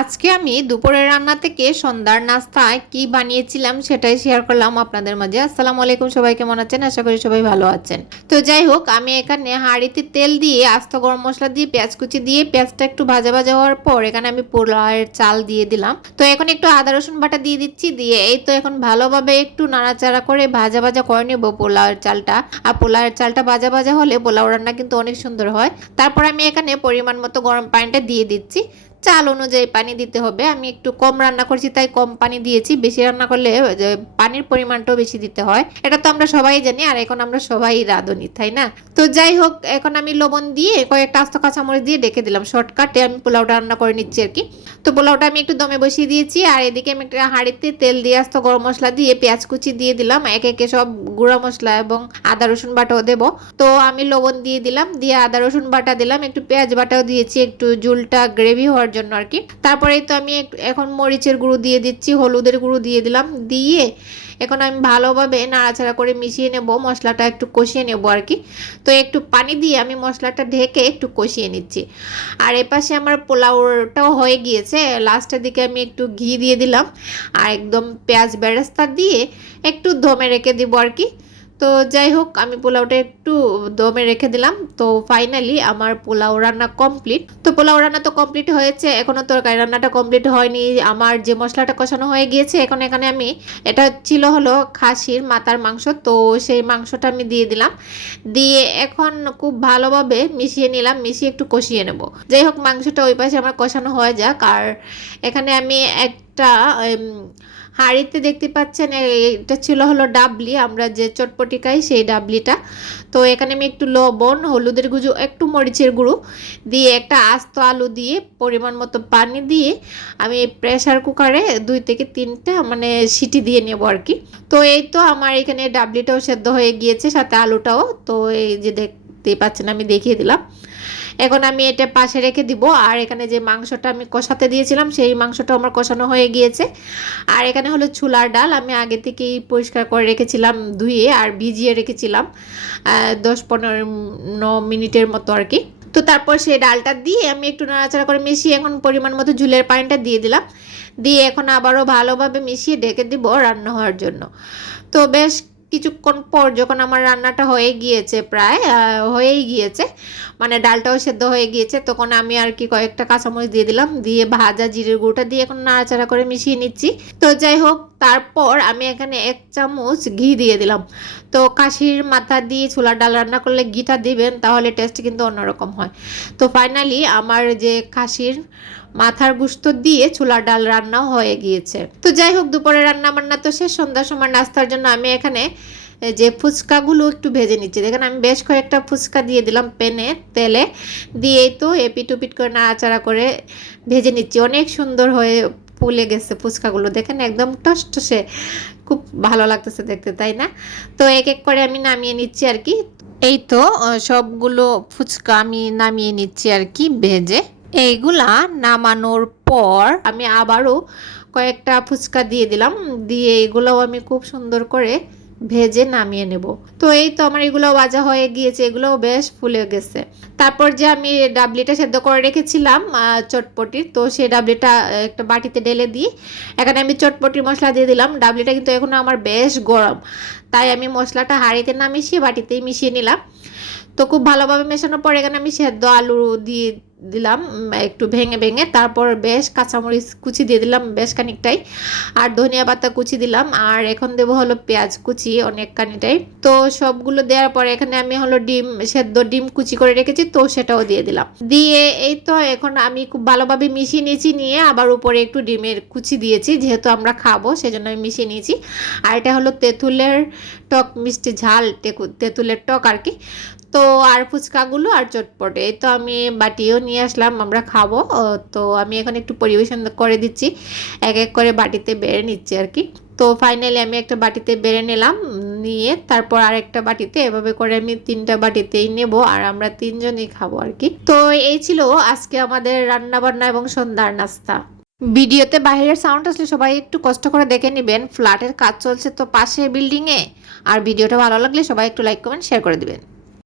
আজকে আমি দুপুরের রান্না থেকে সন্ধ্যার নাস্তায় কি বানিয়েছিলাম সেটাই শেয়ার করলাম আপনাদের মাঝে। আসসালামু আলাইকুম, সবাই কেমন আছেন? আশা করি সবাই ভালো আছেন। তো যাই হোক, আমি এখানে হাঁড়িতে তেল দিয়ে আস্ত গরম মশলা দিয়ে পেঁয়াজ কুচি দিয়ে পেঁয়াজটা একটু ভাজা ভাজা হওয়ার পর এখানে আমি পোলাওয়ের চাল দিয়ে দিলাম। তো এখন একটু আদা, রসুন বাটা দিয়ে দিচ্ছি, দিয়ে এই তো এখন ভালোভাবে একটু নাড়াচাড়া করে ভাজা ভাজা করে নেব পোলাওয়ের চালটা। আর পোলাওয়ের চালটা ভাজা ভাজা হলে পোলাও রান্না কিন্তু অনেক সুন্দর হয়। তারপর আমি এখানে পরিমাণ মতো গরম পানিটা দিয়ে দিচ্ছি। চাল অনুযায়ী পানি দিতে হবে। আমি একটু কম রান্না করছি, তাই কম পানি দিয়েছি। বেশি রান্না করলে পানির পরিমাণটাও বেশি দিতে হয়। এটা তো আমরা সবাই জানি, আর এখন আমরা সবাই রাঁধুনি, তাই না? তো যাই হোক, এখন আমি লবণ দিয়ে কয়েকটা আস্ত কাঁচামরিচ দিয়ে ডেকে দিলাম। শর্টকাটে আমি পোলাওটা রান্না করে নিচ্ছি আর কি। তো পোলাওটা আমি একটু দমে বসিয়ে দিয়েছি, আর এদিকে আমি একটা হাঁড়িতে তেল দিয়ে আস্ত গরম মশলা দিয়ে পেঁয়াজ কুচি দিয়ে দিলাম। একে একে সব গুঁড়া মশলা এবং আদা, রসুন বাটাও দেবো। তো আমি লবণ দিয়ে দিলাম, দিয়ে আদা, রসুন বাটা দিলাম। একটু পেঁয়াজ বাটাও দিয়েছি, একটু ঝুলটা, গ্রেভি হওয়ার জন্য আর কি। তারপরেই তো আমি এখন মরিচের গুঁড়ো দিয়ে দিচ্ছি, হলুদের গুঁড়ো দিয়ে দিলাম, দিয়ে এখন আমি ভালোভাবে নাড়াচাড়া করে মিশিয়ে নেব, মশলাটা একটু কষিয়ে নেব আর কি। তো একটু পানি দিয়ে আমি মশলাটা ঢেকে একটু কষিয়ে নিচ্ছি। আর এপাশে আমার পোলাওটাও হয়ে গিয়েছে লাস্টের দিকে আমি একটু ঘি দিয়ে দিলাম, আর একদম পেঁয়াজ বেরেস্তা দিয়ে একটু ধমে রেখে দিব আর কি। তো যাই হোক, আমি পোলাওটা একটু দমে রেখে দিলাম। তো ফাইনালি আমার পোলাও রান্না কমপ্লিট তো পোলাও রান্না তো কমপ্লিট হয়েছে, এখনও তরকারি রান্নাটা কমপ্লিট হয়নি। আমার যে মশলাটা কষানো হয়ে গিয়েছে, এখন এখানে আমি, এটা ছিল হলো খাসির মাথার মাংস। তো সেই মাংসটা আমি দিয়ে দিলাম। দিয়ে এখন খুব ভালোভাবে মিশিয়ে নিলাম, মিশিয়ে একটু কষিয়ে নেব। যাই হোক, মাংসটা ওই পাশে আমার কষানো হয়ে যাক। আর এখানে আমি একটা হাঁড়িতে দেখতে পাচ্ছেন এটা ছিল হলো ডাবলি, আমরা যে চটপটি খাই সেই ডাবলিটা। তো এখানে আমি একটু লবণ, হলুদের গুঁজো, একটু মরিচের গুঁড়ো দিয়ে একটা আস্ত আলু দিয়ে পরিমাণ মতো পানি দিয়ে আমি প্রেসার কুকারে দুই থেকে তিনটা মানে সিটি দিয়ে নেব আর কি। তো এই তো আমার এখানে ডাবলিটাও সেদ্ধ হয়ে গিয়েছে, সাথে আলুটাও। তো এই যে দেখতে পাচ্ছেন, আমি দেখিয়ে দিলাম। এখন আমি এটা পাশে রেখে দিব, আর এখানে যে মাংসটা আমি কষাতে দিয়েছিলাম, সেই মাংসটা আমার কষানো হয়ে গিয়েছে। আর এখানে হলো ছোলার ডাল, আমি আগে থেকেই পরিষ্কার করে রেখেছিলাম ধুয়ে, আর ভিজিয়ে রেখেছিলাম দশ পনেরো মিনিটের মতো আর কি। তো তারপর সেই ডালটা দিয়ে আমি একটু নাড়াচাড়া করে মিশিয়ে এখন পরিমাণ মতো ঝুলের পানিটা দিয়ে দিলাম। দিয়ে এখন আবারও ভালোভাবে মিশিয়ে ডেকে দিব রান্না হওয়ার জন্য। তো বেশ কিছুক্ষণ পর যখন আমার রান্নাটা হয়ে গিয়েছে প্রায় হয়েই গিয়েছে মানে ডালটাও সেদ্ধ হয়ে গিয়েছে, তখন আমি আর কি কয়েকটা কাঁচামরিচ দিয়ে দিলাম, দিয়ে ভাজা জিরের গুঁড়োটা দিয়ে এখন নাড়াচাড়া করে মিশিয়ে নিচ্ছি। তো যাই হোক, তারপর আমি এখানে এক চামচ ঘি দিয়ে দিলাম। তো কাশির মাথা দিয়ে ছোলার ডাল রান্না করলে ঘিটা দিবেন, তাহলে টেস্ট কিন্তু অন্যরকম হয়। তো ফাইনালি আমার যে খাসির মাথার গুস্ত দিয়ে ছোলার ডাল রান্নাও হয়ে গিয়েছে। তো যাই হোক, দুপুরে রান্না বান্না তো শেষ, সন্ধ্যার সময় নাস্তার জন্য আমি এখানে যে ফুচকাগুলো একটু ভেজে নিচ্ছি। দেখেন, আমি বেশ কয়েকটা ফুচকা দিয়ে দিলাম প্যানে তেলে, দিয়েই তো এপিট উপিট করে নাড়াচাড়া করে ভেজে নিচ্ছি। অনেক সুন্দর হয়ে ফুলে গেছে ফুচকাগুলো। দেখেন, একদম টসটসে। খুব ভালো লাগতেছে দেখতে, তাই না? তো এক এক করে আমি নামিয়ে নিচ্ছি আর কি। এই তো সবগুলো ফুচকা আমি নামিয়ে নিচ্ছি আর কি, ভেজে। এইগুলা নামানোর পর আমি আবারও কয়েকটা ফুচকা দিয়ে দিলাম। দিয়ে এগুলোও আমি খুব সুন্দর করে ভেজে নামিয়ে নেব। তো এই তো আমার এগুলো ভাজা হয়ে গিয়েছে, এগুলোও বেশ ফুলে গেছে। তারপর যে আমি ডাবলিটা সেদ্ধ করে রেখেছিলাম চটপটির, তো সেই ডাবলিটা একটা বাটিতে ঢেলে দিই। এখানে আমি চটপটির মশলা দিয়ে দিলাম। ডাবলিটা কিন্তু এখন আমার বেশ গরম। তাই আমি মশলাটা হাঁড়িতে না মিশিয়ে বাটিতেই মিশিয়ে নিলাম। তো খুব ভালোভাবে মেশানোর পর এখানে আমি সেদ্ধ আলু দিয়ে দিলাম একটু ভেঙে ভেঙে, তারপর বেশ কাঁচামরিচ কুচি দিয়ে দিলাম বেশ খানিকটাই। আর ধনিয়া পাতা কুচি দিলাম, আর এখন দেবো হলো পেঁয়াজ কুচি অনেক খানিটাই তো সবগুলো দেওয়ার পরে এখানে আমি হলো ডিম, সেদ্ধ ডিম কুচি করে রেখেছি, তো সেটাও দিয়ে দিলাম। দিয়ে এই তো এখন আমি খুব ভালোভাবে মিশিয়ে নিয়েছি, নিয়ে আবার উপরে একটু ডিমের কুচি দিয়েছি, যেহেতু আমরা খাব, সেজন্য আমি মিশিয়ে নিয়েছি। আর এটা হলো তেঁতুলের টক, মিষ্টি ঝাল তেঁতুলের টক আর কি। তো আর ফুচকাগুলো আর চটপটে, এই তো আমি বাটিও নিয়ে আসলাম, আমরা খাব। তো আমি এখন একটু পরিবেশন করে দিচ্ছি। এক এক করে বাটিতে বেড়ে নিচ্ছি আর কি। তো ফাইনালি আমি একটা বাটিতে বেড়ে নিলাম, নিয়ে তারপর আরেকটা বাটিতে, এভাবে করে আমি তিনটা বাটিতেই নেব আর আমরা তিনজনই খাব আর কি। তো এই ছিল আজকে আমাদের রান্না বান্না এবং সন্ধ্যার নাস্তা। ভিডিওতে বাইরের সাউন্ড আসলে সবাই একটু কষ্ট করে দেখে নেবেন। ফ্ল্যাটের কাজ চলছে তো পাশে বিল্ডিংয়ে আর ভিডিওটা ভালো লাগলে সবাই একটু লাইক কমেন্ট শেয়ার করে দিবেন।